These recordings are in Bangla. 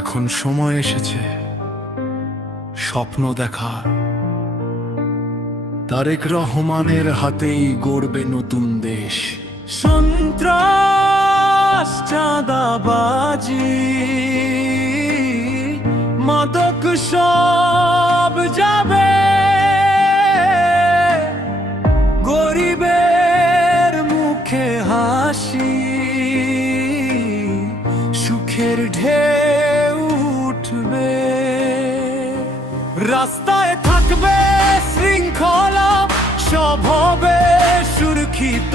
এখন সময় এসেছে স্বপ্ন দেখার। তারেক রহমানের হাতেই গড়বে নতুন দেশ। সন্ত্রাস, চাঁদাবাজি, মাদক সব যাবে, গরিবের মুখে হাসি, সুখের ঢেউ উঠবে। রাস্তায় থাকবে শৃঙ্খলা, সব হবে সুরক্ষিত।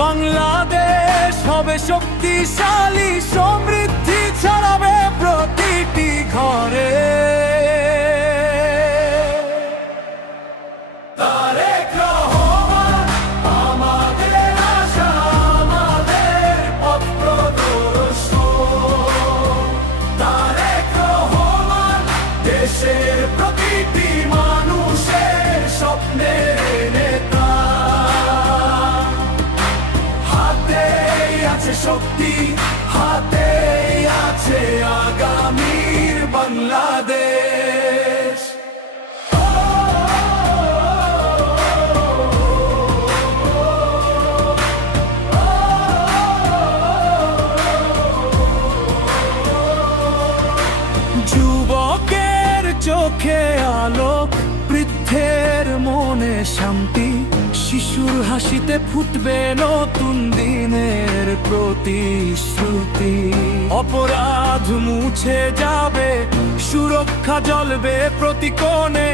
বাংলাদেশ হবে শক্তিশালী, সমৃদ্ধি ছড়াবে প্রতিটি ঘরে। তারেক রহমান আমাদের আশা, আমাদের পথ প্রদর্শক। তারেক রহমান দেশের প্রতিটি মানুষের স্বপ্নের নেতা। হাতেই আছে শক্তি, হাতেই আছে আগামীর বাংলাদেশ। যুবকের চোখে আলোক, বৃদ্ধের মনে শান্তি, শিশুর হাসিতে ফুটবে নতুন দিনের প্রতিশ্রুতি। অপরাধ মুছে যাবে, সুরক্ষা জ্বলবে প্রতি কোণে।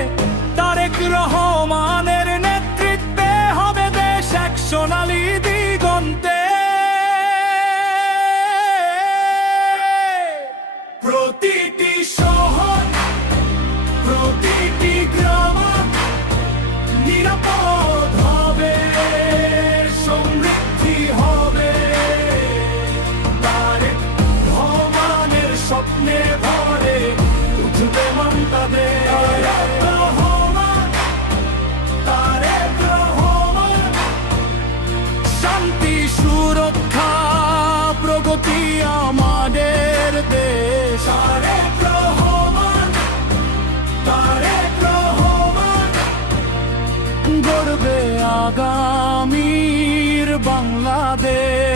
তারেক রহমানের নেতৃত্বে হবে দেশ এক সোনালী দিগন্তে। প্রতিটি শহর, প্রতিটি গ্রাম নিরাপদ হবে, সমৃদ্ধি হবে। তারেক রহমানের স্বপ্নে ভরে উঠবে বাংলাদেশ। তারেক রহমান, শান্তি, সুরক্ষা, প্রগতি আমাদের দেশ। তারেক রহমান, তারেক রহমান গড়বে আগামীর বাংলাদেশ।